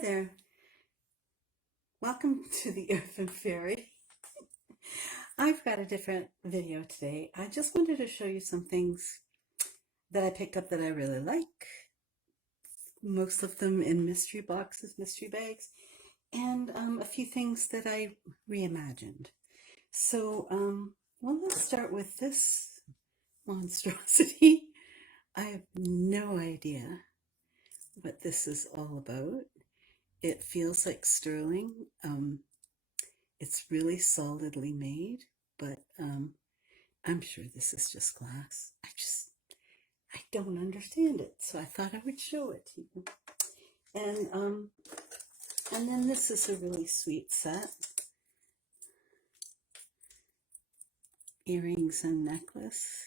there. Welcome to the Earthen Fairy. I've got a different video today. I just wanted to show you some things that I picked up that I really like. Most of them in mystery boxes, mystery bags, and a few things that I reimagined. So, well, let's start with this monstrosity. I have no idea what this is all about. It feels like sterling. It's really solidly made, but I'm sure this is just glass. I don't understand it, so I thought I would show it to you. And then this is a really sweet set. Earrings and necklace.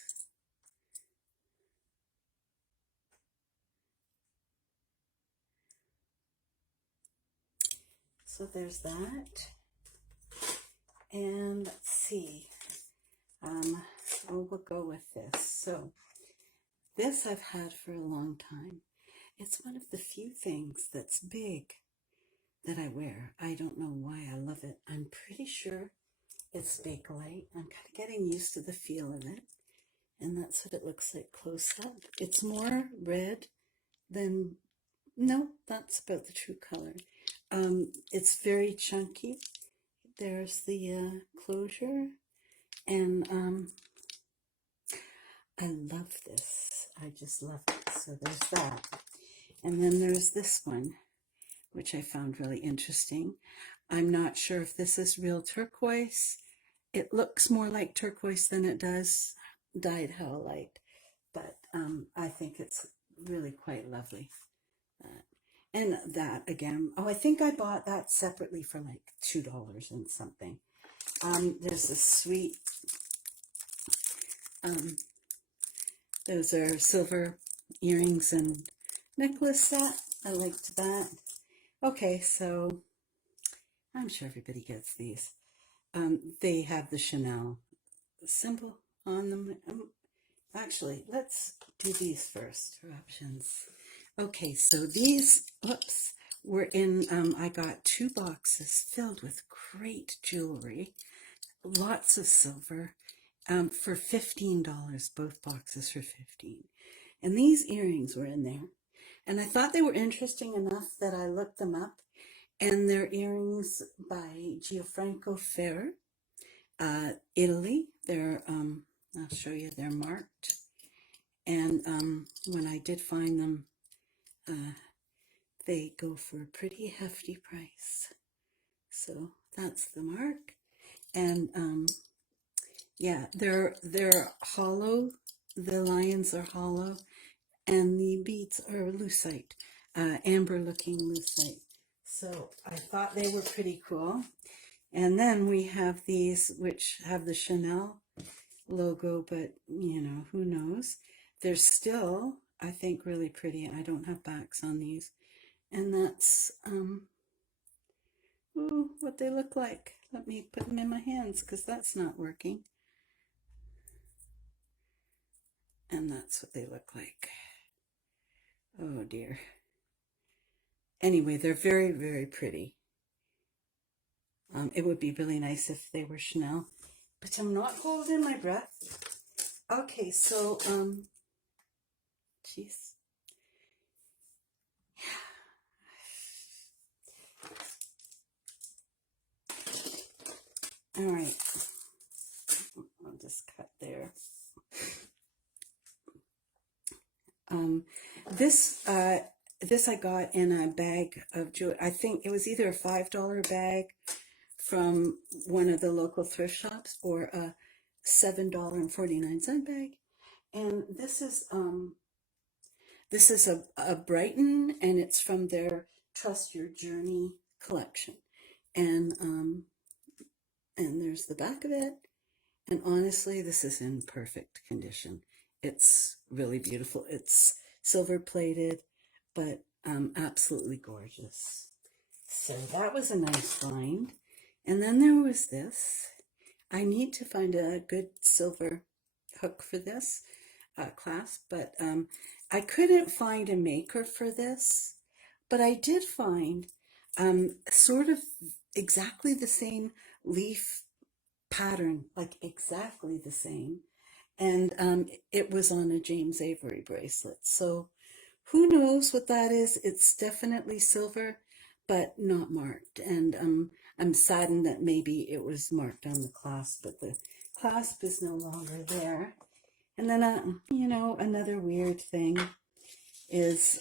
So there's that. And let's see. We'll go with this. So this I've had for a long time. It's one of the few things that's big that I wear. I don't know why I love it. I'm pretty sure it's bakalite. I'm kind of getting used to the feel of it. And that's what it looks like close up. It's more red than, no, that's about the true color. It's very chunky. There's the closure. And I love this. I just love it. So there's that. And then there's this one, which I found really interesting. I'm not sure if this is real turquoise. It looks more like turquoise than it does dyed howlite, but I think it's really quite lovely. And that again, oh, I think I bought that separately for like $2 and something. There's this sweet, those are silver earrings and necklace set. I liked that. Okay, so I'm sure everybody gets these. They have the Chanel symbol on them. Actually, let's do these first for options. Okay, so these, whoops, were in, I got 2 boxes filled with great jewelry, lots of silver, for $15, both boxes for $15. And these earrings were in there. And I thought they were interesting enough that I looked them up. And they're earrings by Gianfranco Ferrer, Italy. They're, I'll show you, they're marked. And when I did find them, they go for a pretty hefty price. So that's the mark. And yeah, they're hollow. The lions are hollow, and the beads are lucite, amber looking lucite. So I thought they were pretty cool. And then we have these, which have the Chanel logo, but you know, who knows? They're still, I think, really pretty. I don't have backs on these. And that's ooh, what they look like. Let me put them in my hands because that's not working. And that's what they look like. Oh dear. Anyway, they're very, very pretty. It would be really nice if they were Chanel, but I'm not holding my breath. Okay, so, jeez. All right, I'll just cut there. This I got in a bag of jewelry. I think it was either a $5 bag from one of the local thrift shops or a $7.49 bag. And this is a Brighton, and it's from their Trust Your Journey collection. And there's the back of it. And honestly, this is in perfect condition. It's really beautiful. It's silver plated, but absolutely gorgeous. So that was a nice find. And then there was this. I need to find a good silver hook for this clasp, but I couldn't find a maker for this. But I did find Sort of exactly the same leaf pattern, like exactly the same. And it was on a James Avery bracelet. So who knows what that is? It's definitely silver, but not marked. And I'm saddened that maybe it was marked on the clasp, but the clasp is no longer there. And then, another weird thing is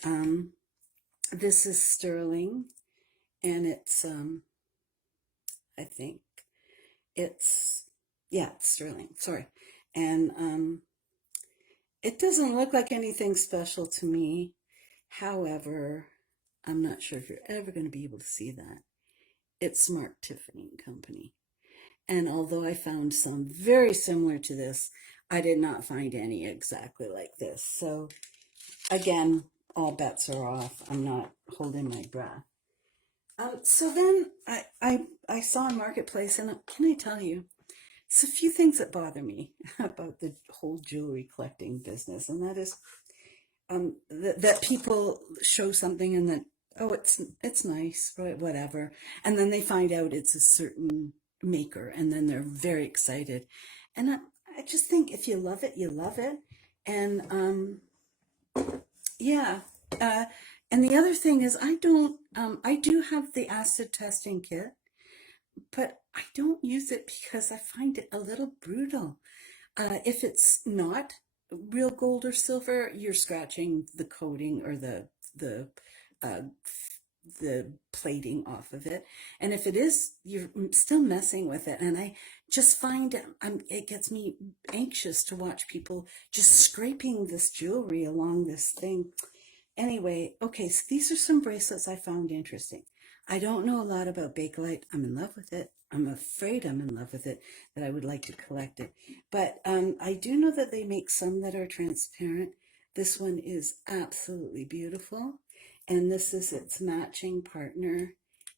this is sterling, and it's, I think it's, yeah, it's sterling, sorry. And it doesn't look like anything special to me. However, I'm not sure if you're ever going to be able to see that. It's Smart Tiffany and Company. And although I found some very similar to this, I did not find any exactly like this. So again, all bets are off. I'm not holding my breath. So then I saw a marketplace, and can I tell you, it's a few things that bother me about the whole jewelry collecting business, and that is that people show something and that, oh, it's nice, right, whatever, and then they find out it's a certain maker, and then they're very excited, and I just think if you love it, you love it, and yeah. Uh, and the other thing is, I do have the acid testing kit, but I don't use it because I find it a little brutal. If it's not real gold or silver, you're scratching the coating or the uh, the plating off of it. And if it is, you're still messing with it. And I just find it gets me anxious to watch people just scraping this jewelry along this thing. Anyway, okay, so these are some bracelets I found interesting. I don't know a lot about bakelite. I'm in love with it. I'm afraid I'm in love with it, that I would like to collect it. But I do know that they make some that are transparent. This one is absolutely beautiful. And this is its matching partner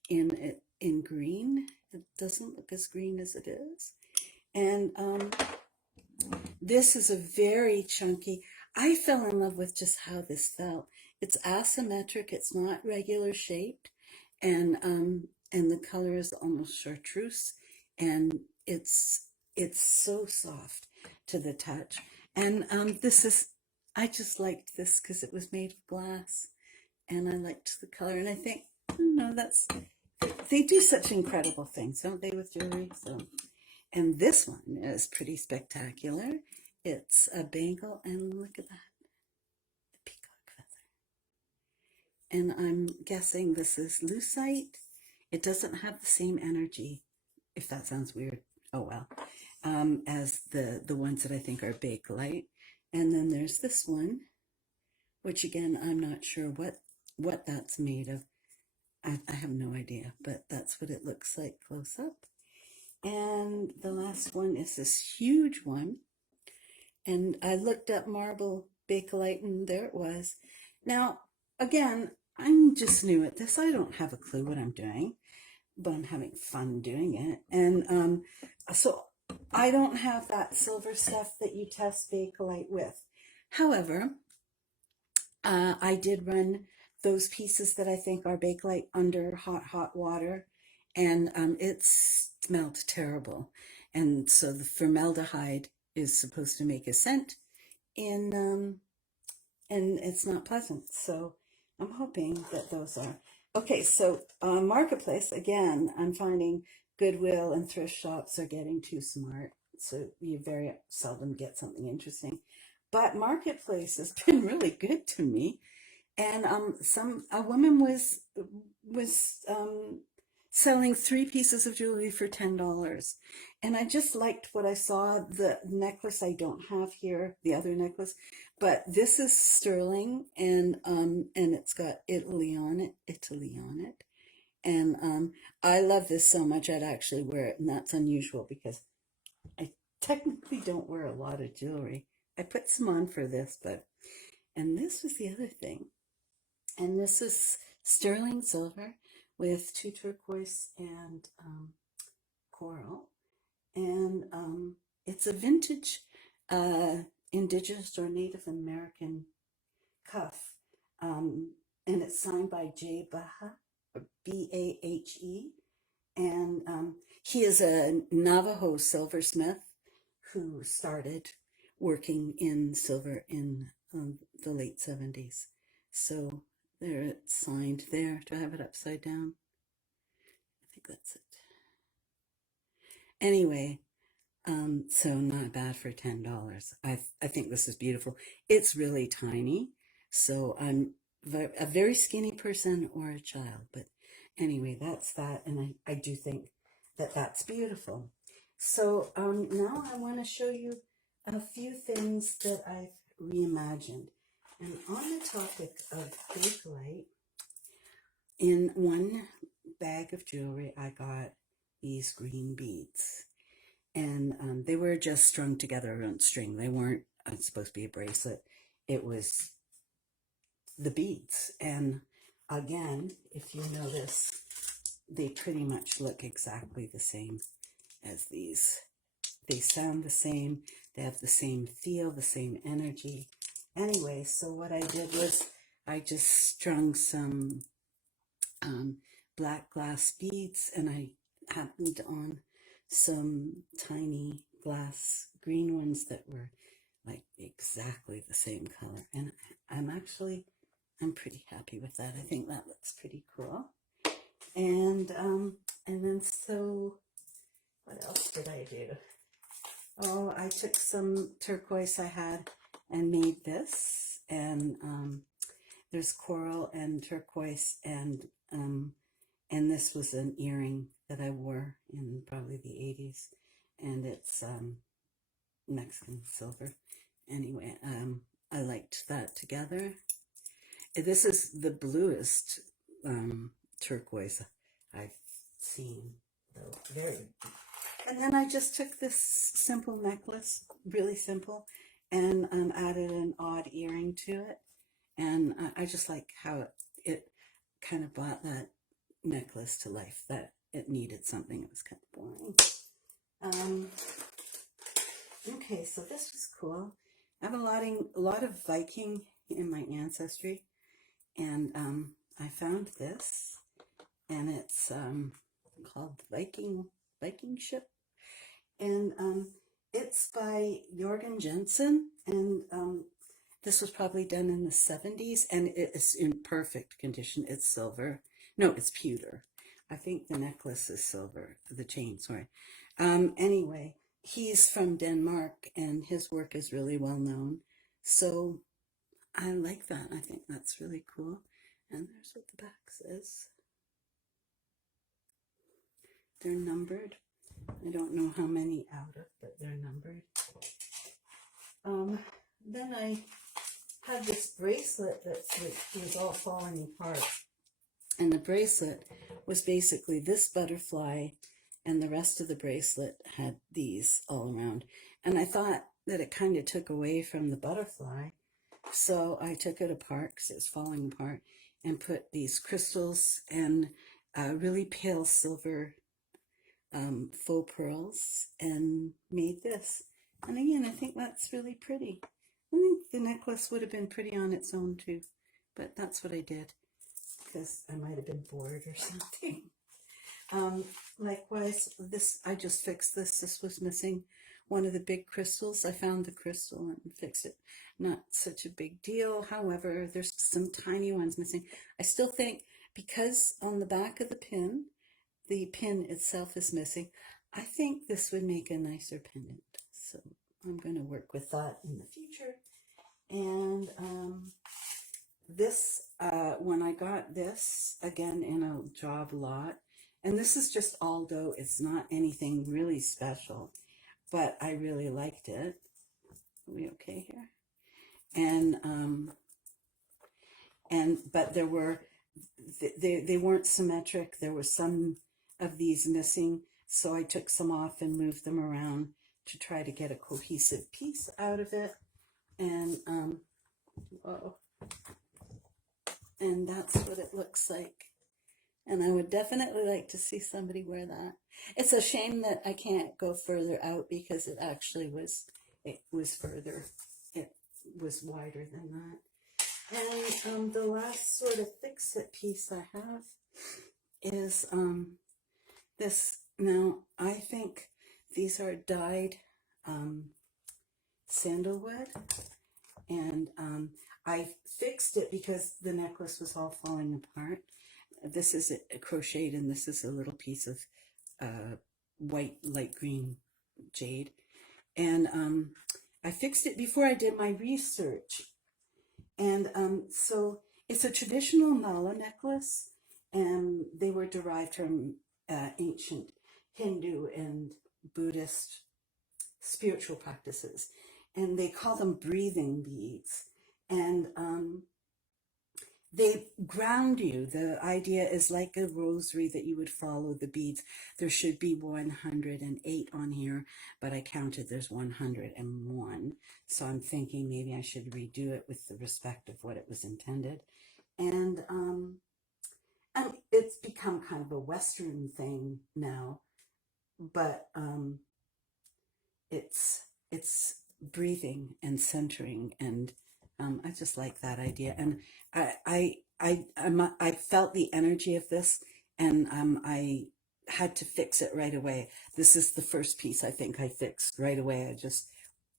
in green. It doesn't look as green as it is. And this is a very chunky. I fell in love with just how this felt. It's asymmetric. It's not regular shaped, and the color is almost chartreuse, and it's so soft to the touch. And this is, I just liked this because it was made of glass, and I liked the color. And I think, I don't know, they do such incredible things, don't they, with jewelry? So. And this one is pretty spectacular. It's a bangle, and look at that, the peacock feather. And I'm guessing this is lucite. It doesn't have the same energy, if that sounds weird. Oh well, as the ones that I think are bakelite. And then there's this one, which again, I'm not sure what that's made of. I have no idea, but that's what it looks like close up. And the last one is this huge one. And I looked up marble bakelite, and there it was. Now, again, I'm just new at this. I don't have a clue what I'm doing, but I'm having fun doing it. And so I don't have that silver stuff that you test bakelite with. However, I did run those pieces that I think are bakelite under hot water, and it smelled terrible. And so the formaldehyde is supposed to make a scent, in and it's not pleasant. So I'm hoping that those are okay. So marketplace, again, I'm finding Goodwill and thrift shops are getting too smart, so you very seldom get something interesting. But marketplace has been really good to me. And a woman was selling three pieces of jewelry for $10, and I just liked what I saw. The necklace I don't have here, the other necklace, but this is sterling, and it's got Italy on it, and I love this so much I'd actually wear it, and that's unusual because I technically don't wear a lot of jewelry. I put some on for this, but and this was the other thing. And this is sterling silver with two turquoise and coral. And it's a vintage indigenous or Native American cuff. And it's signed by J. Baha. Bahe, and he is a Navajo silversmith who started working in silver in the late 70s. So there it's signed there. Do I have it upside down? I think that's it. Anyway, so not bad for $10. I think this is beautiful. It's really tiny, so I'm a very skinny person or a child, but anyway, that's that, and I do think that that's beautiful. So now I want to show you a few things that I've reimagined. And on the topic of bakelite, in one bag of jewelry, I got these green beads. And they were just strung together on string. They weren't supposed to be a bracelet. It was the beads. And again, if you notice, they pretty much look exactly the same as these. They sound the same. They have the same feel, the same energy. Anyway, so what I did was I just strung some black glass beads, and I happened on some tiny glass green ones that were like exactly the same color. And I'm pretty happy with that. I think that looks pretty cool. And then so what else did I do? Oh, I took some turquoise I had and made this. And there's coral and turquoise, and this was an earring that I wore in probably the 80s, and it's Mexican silver. Anyway, I liked that together. This is the bluest turquoise I've seen, though. Very. And then I just took this simple necklace, really simple, and added an odd earring to it. And I just like how it kind of brought that necklace to life, that it needed something. It was kind of boring. Okay, so this was cool. I have a lot of Viking in my ancestry, and I found this, and it's called Viking Ship, and it's by Jorgen Jensen, and this was probably done in the 70s, and it is in perfect condition. It's silver. No, it's pewter. I think the necklace is silver, the chain, sorry. Anyway, he's from Denmark, and his work is really well known. So I like that. I think that's really cool. And there's what the back says. They're numbered. I don't know how many out of, but they're numbered. Then I had this bracelet that was all falling apart. And the bracelet was basically this butterfly, and the rest of the bracelet had these all around. And I thought that it kind of took away from the butterfly. So I took it apart because it was falling apart, and put these crystals and really pale silver faux pearls, and made this. And again, I think that's really pretty. I think the necklace would have been pretty on its own too, but that's what I did because I might have been bored or something. Likewise, this, I just fixed this. This was missing one of the big crystals. I found the crystal and fixed it. Not such a big deal. However, there's some tiny ones missing. I still think because on the back of the pin itself is missing, I think this would make a nicer pendant. So I'm going to work with that in the future. And this, when I got this, again, in a job lot, and this is just Aldo, it's not anything really special, but I really liked it. Are we okay here? But there were, they weren't symmetric. There were some of these missing, so I took some off and moved them around to try to get a cohesive piece out of it. And and that's what it looks like. And I would definitely like to see somebody wear that. It's a shame that I can't go further out because it actually was, it was further, it was wider than that. And the last sort of fix-it piece I have is this. Now, I think these are dyed sandalwood, and I fixed it because the necklace was all falling apart. This is a crocheted, and this is a little piece of white light green jade, and I fixed it before I did my research. And so it's a traditional mala necklace, and they were derived from ancient Hindu and Buddhist spiritual practices, and they call them breathing beads. And they ground you. The idea is like a rosary that you would follow the beads. There should be 108 on here, but I counted there's 101. So I'm thinking maybe I should redo it with the respect of what it was intended. And it's become kind of a Western thing now, but it's breathing and centering, and I just like that idea. And I felt the energy of this, and I had to fix it right away. This is the first piece I think I fixed right away.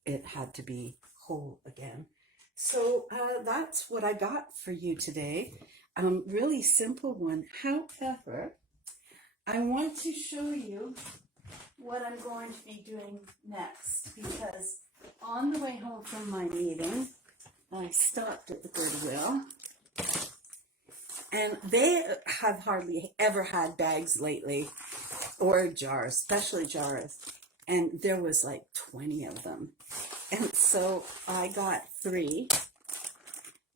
It had to be whole again. So that's what I got for you today. Really simple one. However, I want to show you what I'm going to be doing next, because on the way home from my meeting, I stopped at the Goodwill, and they have hardly ever had bags lately, or jars, especially jars, and there was like 20 of them. And so I got 3,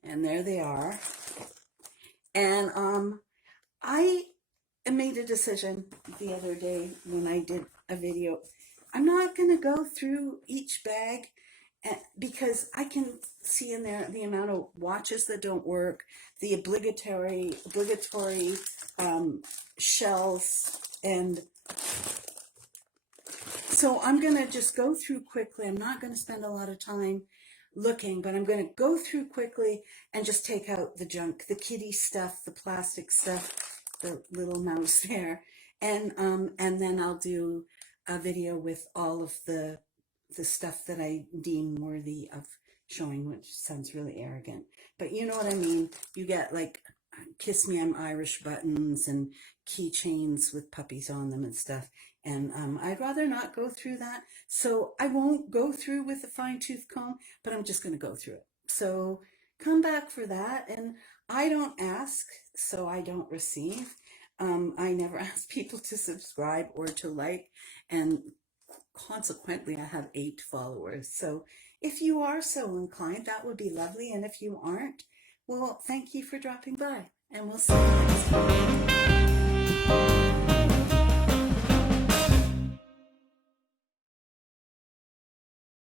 and there they are. And I made a decision the other day when I did a video. I'm not going to go through each bag, because I can see in there the amount of watches that don't work, the obligatory shells, and so I'm going to just go through quickly. I'm not going to spend a lot of time looking, but I'm going to go through quickly and just take out the junk, the kitty stuff, the plastic stuff, the little mouse there, and then I'll do a video with all of the stuff that I deem worthy of showing, which sounds really arrogant, but you know what I mean. You get like Kiss Me I'm Irish buttons and keychains with puppies on them and stuff, and I'd rather not go through that, so I won't go through with a fine-tooth comb, but I'm just going to go through it. So come back for that. And I don't ask, so I don't receive. I never ask people to subscribe or to like, and consequently I have 8 followers. So if you are so inclined, that would be lovely. And if you aren't, well, thank you for dropping by, and we'll see you next time.